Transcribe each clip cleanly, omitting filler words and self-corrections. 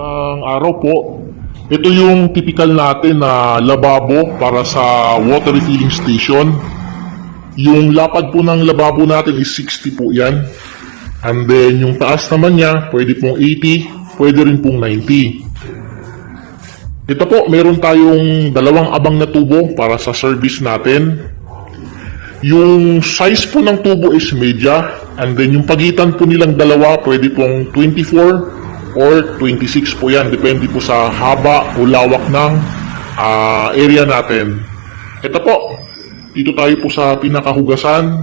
Ang araw po, ito yung typical natin na lababo para sa water refilling station. Yung lapad po ng lababo natin is 60 po yan. And then yung taas naman niya, pwede pong 80, pwede rin pong 90. Ito po, meron tayong dalawang abang na tubo para sa service natin. Yung size po ng tubo is media, and then yung pagitan po nilang dalawa, pwede pong 24 or 26 po yan. Depende po sa haba o lawak ng area natin. Ito po, dito tayo po sa pinakahugasan.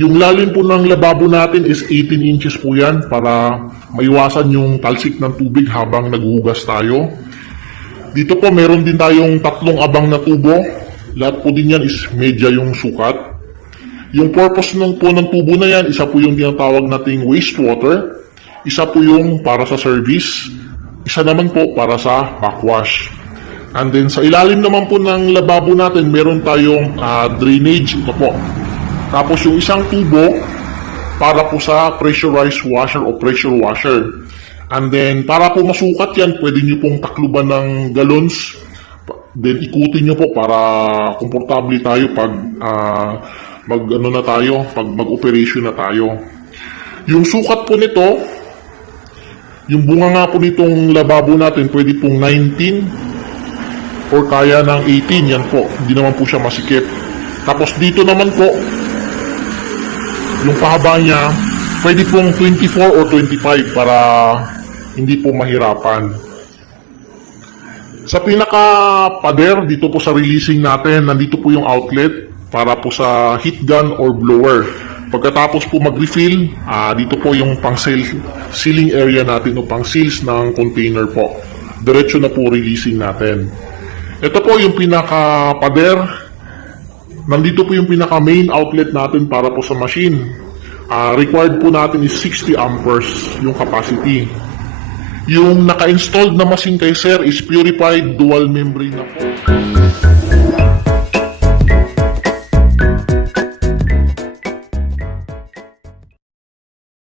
Yung lalim po ng lababo natin is 18 inches po yan para maiwasan yung talsik ng tubig habang naghuhugas tayo. Dito po meron din tayong tatlong abang na tubo. Lahat po din yan is media yung sukat. Yung purpose ng tubo na yan, isa po yung tinatawag nating wastewater, isa po yung para sa service, isa naman po para sa backwash. And then sa ilalim naman po ng lababo natin, meron tayong drainage, ito po. Tapos yung isang tubo para po sa pressurized washer o pressure washer. And then para po masukat yan, pwede nyo pong takluban ng gallons, then ikutin nyo po para komportable tayo pag mag-operation na tayo. Yung sukat po nito, yung bunga nga po nitong lababo natin, pwede pong 19 or kaya ng 18, yan po. Hindi naman po siya masikip. Tapos dito naman po, yung pahaba niya, pwede pong 24 or 25 para hindi po mahirapan. Sa pinaka-pader, dito po sa releasing natin, nandito po yung outlet para po sa heat gun or blower. Pagkatapos po mag-refill, dito po yung pang-sealing area natin o pang-seals ng container po. Diretso na po releasing natin. Ito po yung pinaka-pader. Nandito po yung pinaka-main outlet natin para po sa machine. Required po natin is 60 amperes yung capacity. Yung naka-installed na machine kay sir is purified dual membrane na po.